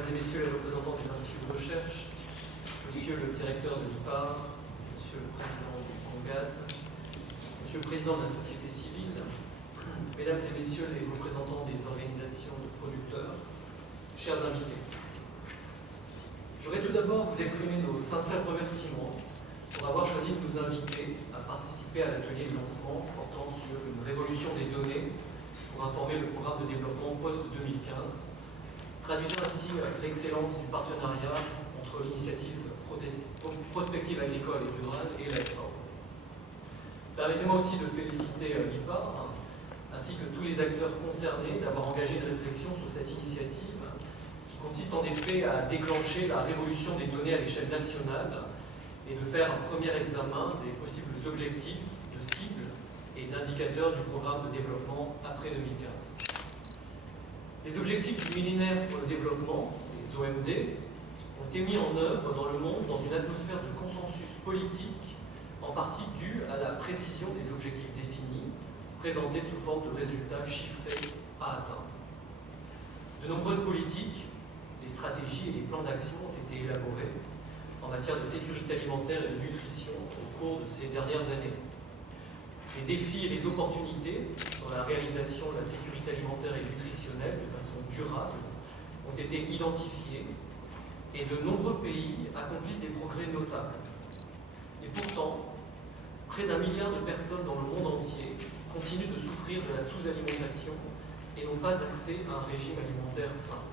Mesdames et Messieurs les représentants des instituts de recherche, Monsieur le directeur de l'IPAR, Monsieur le président du CONGAT, Monsieur le président de la société civile, Mesdames et Messieurs les représentants des organisations de producteurs, chers invités. Je voudrais tout d'abord vous exprimer nos sincères remerciements pour avoir choisi de nous inviter à participer à l'atelier de lancement portant sur une révolution des données pour informer le programme de développement post-2015, traduisant ainsi l'excellence du partenariat entre l'initiative prospective agricole et rurale et l'AFOR. Permettez-moi aussi de féliciter l'IPAR, ainsi que tous les acteurs concernés d'avoir engagé une réflexion sur cette initiative qui consiste en effet à déclencher la révolution des données à l'échelle nationale et de faire un premier examen des possibles objectifs, de cibles et d'indicateurs du programme de développement après 2015. Les objectifs du millénaire pour le développement, les OMD, ont été mis en œuvre dans le monde dans une atmosphère de consensus politique, en partie due à la précision des objectifs définis, présentés sous forme de résultats chiffrés à atteindre. De nombreuses politiques, les stratégies et les plans d'action ont été élaborés en matière de sécurité alimentaire et de nutrition au cours de ces dernières années. Les défis et les opportunités dans la réalisation de la sécurité alimentaire et nutritionnelle de façon durable ont été identifiés et de nombreux pays accomplissent des progrès notables. Et pourtant, près d'1 milliard de personnes dans le monde entier continuent de souffrir de la sous-alimentation et n'ont pas accès à un régime alimentaire sain.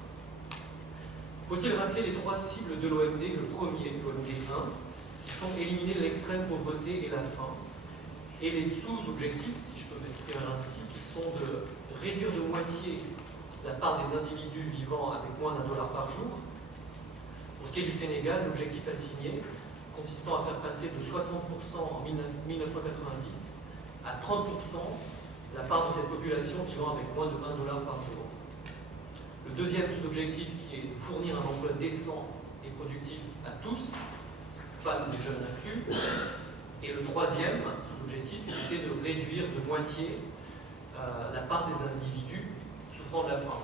Faut-il rappeler les 3 cibles de l'OMD, le premier, l'OMD 1, qui sont éliminer l'extrême pauvreté et la faim, et les sous-objectifs, si je peux m'exprimer ainsi, qui sont de réduire de moitié la part des individus vivant avec moins d'$1 par jour. Pour ce qui est du Sénégal, l'objectif assigné, consistant à faire passer de 60% en 1990 à 30% la part de cette population vivant avec moins de $1 par jour. Le deuxième sous-objectif, qui est de fournir un emploi décent et productif à tous, femmes et jeunes inclus. Et le troisième sous-objectif était de réduire de moitié la part des individus souffrant de la faim.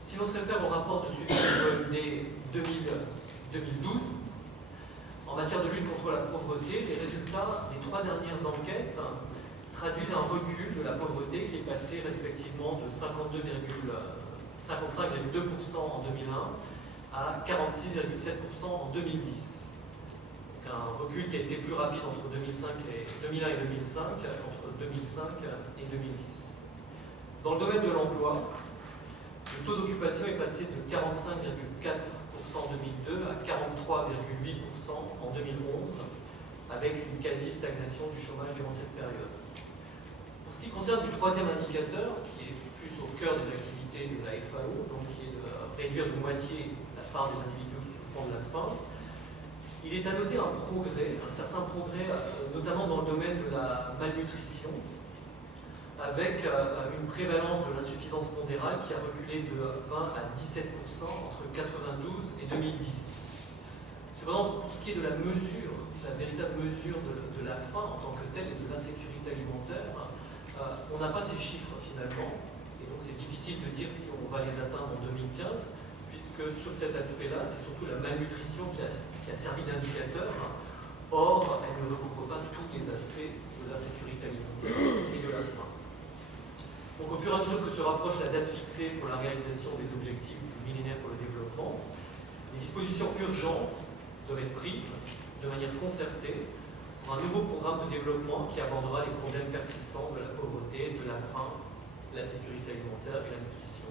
Si l'on se réfère au rapport de suivi des OMD 2012, en matière de lutte contre la pauvreté, les résultats des 3 dernières enquêtes traduisent un recul de la pauvreté qui est passé respectivement de 55,2% en 2001 à 46,7% en 2010. Donc un recul qui a été plus rapide entre 2001 et 2005 qu'entre 2005 et 2010. Dans le domaine de l'emploi, le taux d'occupation est passé de 45,4% en 2002 à 43,8% en 2011, avec une quasi-stagnation du chômage durant cette période. Pour ce qui concerne du troisième indicateur, qui est plus au cœur des activités de la FAO, donc qui est de réduire de moitié la part des individus souffrant de la faim, il est à noter un certain progrès, notamment dans le domaine de la malnutrition, avec une prévalence de l'insuffisance pondérale qui a reculé de 20 à 17% entre 1992 et 2010. Cependant, pour ce qui est de la mesure, la véritable mesure de la faim en tant que telle et de l'insécurité alimentaire, on n'a pas ces chiffres finalement, et donc c'est difficile de dire si on va les atteindre en 2015, puisque sur cet aspect-là, c'est surtout la malnutrition qui a servi d'indicateur. Or, elle ne recouvre pas tous les aspects de la sécurité alimentaire et de la faim. Donc, au fur et à mesure que se rapproche la date fixée pour la réalisation des objectifs du millénaire pour le développement, les dispositions urgentes doivent être prises de manière concertée pour un nouveau programme de développement qui abordera les problèmes persistants de la pauvreté, de la faim, de la sécurité alimentaire et la nutrition.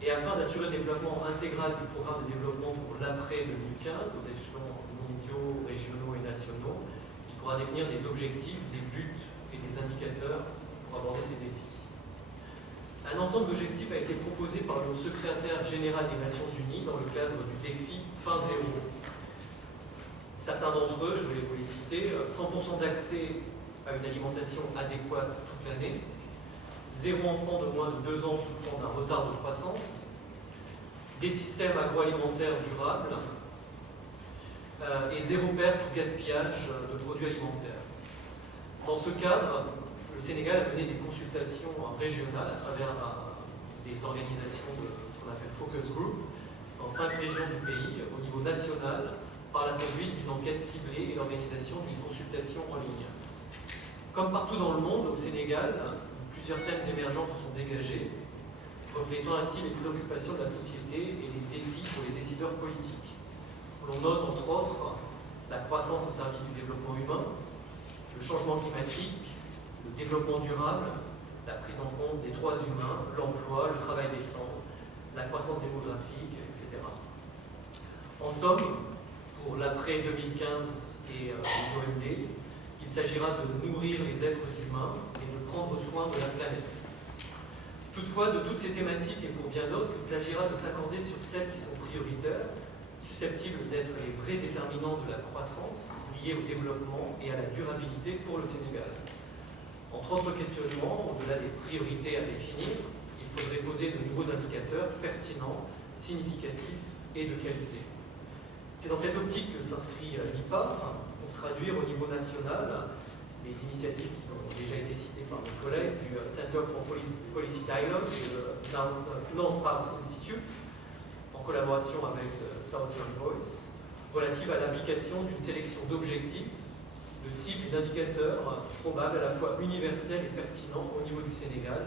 Et afin d'assurer le développement intégral du programme de développement pour l'après 2015, aux échelons mondiaux, régionaux et nationaux, il faudra définir des objectifs, des buts et des indicateurs pour aborder ces défis. Un ensemble d'objectifs a été proposé par le secrétaire général des Nations Unies dans le cadre du défi Faim Zéro. Certains d'entre eux, je vais vous les citer, 100% d'accès à une alimentation adéquate toute l'année, 0 enfant de moins de 2 ans souffrant d'un retard de croissance, des systèmes agroalimentaires durables et 0 perte ou gaspillage de produits alimentaires. Dans ce cadre, le Sénégal a mené des consultations régionales à travers des organisations qu'on appelle focus group dans 5 régions du pays au niveau national par la conduite d'une enquête ciblée et l'organisation d'une consultation en ligne. Comme partout dans le monde, au Sénégal, plusieurs thèmes émergents se sont dégagés, reflétant ainsi les préoccupations de la société et les défis pour les décideurs politiques. L'on note entre autres la croissance au service du développement humain, le changement climatique, le développement durable, la prise en compte des droits humains, l'emploi, le travail décent, la croissance démographique, etc. En somme, pour l'après 2015 et les OMD, il s'agira de nourrir les êtres humains et de prendre soin de la planète. Toutefois, de toutes ces thématiques et pour bien d'autres, il s'agira de s'accorder sur celles qui sont prioritaires, susceptibles d'être les vrais déterminants de la croissance liée au développement et à la durabilité pour le Sénégal. Entre autres questionnements, au-delà des priorités à définir, il faudrait poser de nouveaux indicateurs pertinents, significatifs et de qualité. C'est dans cette optique que s'inscrit l'IPA, pour traduire au niveau national les initiatives qui ont déjà été citées par mes collègues du Center for Policy Dialogue et le North-South Institute, en collaboration avec Southern Voice, relative à l'application d'une sélection d'objectifs, de cibles et d'indicateurs probables à la fois universels et pertinents au niveau du Sénégal,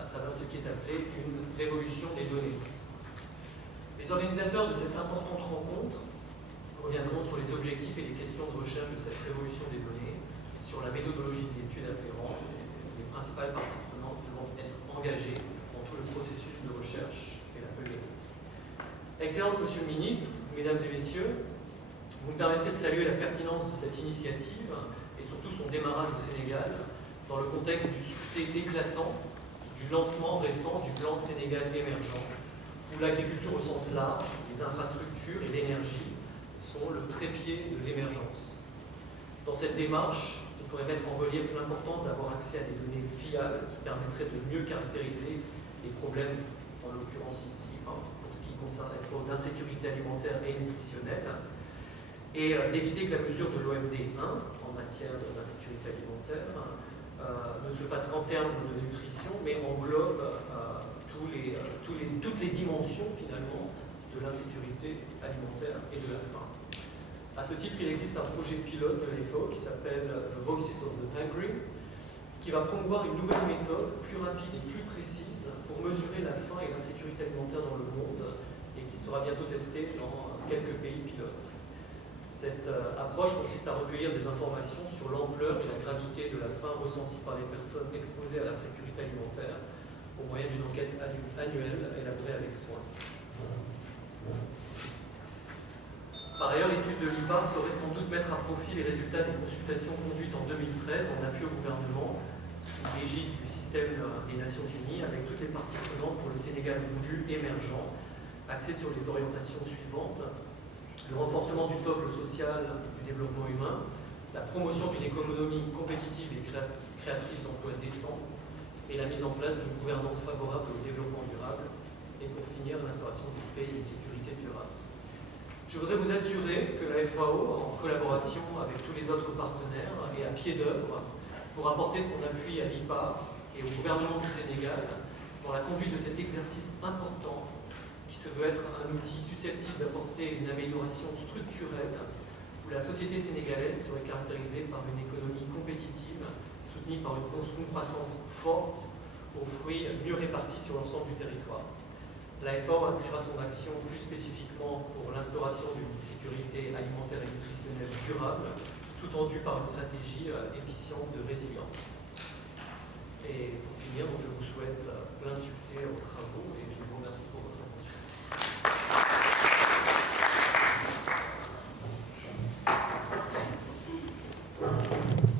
à travers ce qui est appelé une révolution des données. Les organisateurs de cette importante rencontre reviendront sur les objectifs et les questions de recherche de cette révolution des données, sur la méthodologie d'études afférentes, les principales parties prenantes devant être engagées dans tout le processus de recherche et la feuille d'écoute. Excellences, Monsieur le Ministre, Mesdames et Messieurs, vous me permettrez de saluer la pertinence de cette initiative et surtout son démarrage au Sénégal dans le contexte du succès éclatant du lancement récent du plan Sénégal émergent, où l'agriculture au sens large, les infrastructures et l'énergie sont le trépied de l'émergence. Dans cette démarche, il faudrait mettre en relief l'importance d'avoir accès à des données fiables qui permettraient de mieux caractériser les problèmes, en l'occurrence ici, pour ce qui concerne la faute d'insécurité alimentaire et nutritionnelle, et d'éviter que la mesure de l'OMD 1 en matière d'insécurité alimentaire ne se fasse qu'en termes de nutrition, mais englobe toutes les dimensions finalement de l'insécurité alimentaire et de la faim. À ce titre, il existe un projet pilote de l'EFO qui s'appelle The Voices of the Hungry, qui va promouvoir une nouvelle méthode plus rapide et plus précise pour mesurer la faim et l'insécurité alimentaire dans le monde et qui sera bientôt testée dans quelques pays pilotes. Cette approche consiste à recueillir des informations sur l'ampleur et la gravité de la faim ressentie par les personnes exposées à l'insécurité alimentaire au moyen d'une enquête annuelle élaborée avec soin. Par ailleurs, l'étude de l'IPA saurait sans doute mettre à profit les résultats des consultations conduites en 2013 en appui au gouvernement sous l'égide du système des Nations Unies avec toutes les parties prenantes pour le Sénégal voulu émergent, axé sur les orientations suivantes: le renforcement du socle social du développement humain, la promotion d'une économie compétitive et créatrice d'emplois décents, et la mise en place d'une gouvernance favorable au développement durable, et pour finir, l'instauration du pays et d'une sécurité durable. Je voudrais vous assurer que la FAO, en collaboration avec tous les autres partenaires et à pied d'œuvre, pour apporter son appui à l'IPA et au gouvernement du Sénégal dans la conduite de cet exercice important qui se veut être un outil susceptible d'apporter une amélioration structurelle où la société sénégalaise serait caractérisée par une économie compétitive soutenue par une croissance forte aux fruits mieux répartis sur l'ensemble du territoire. La FAO inscrira son action plus spécifiquement pour l'instauration d'une sécurité alimentaire et nutritionnelle durable, sous-tendue par une stratégie efficiente de résilience. Et pour finir, donc, je vous souhaite plein succès aux travaux et je vous remercie pour votre attention.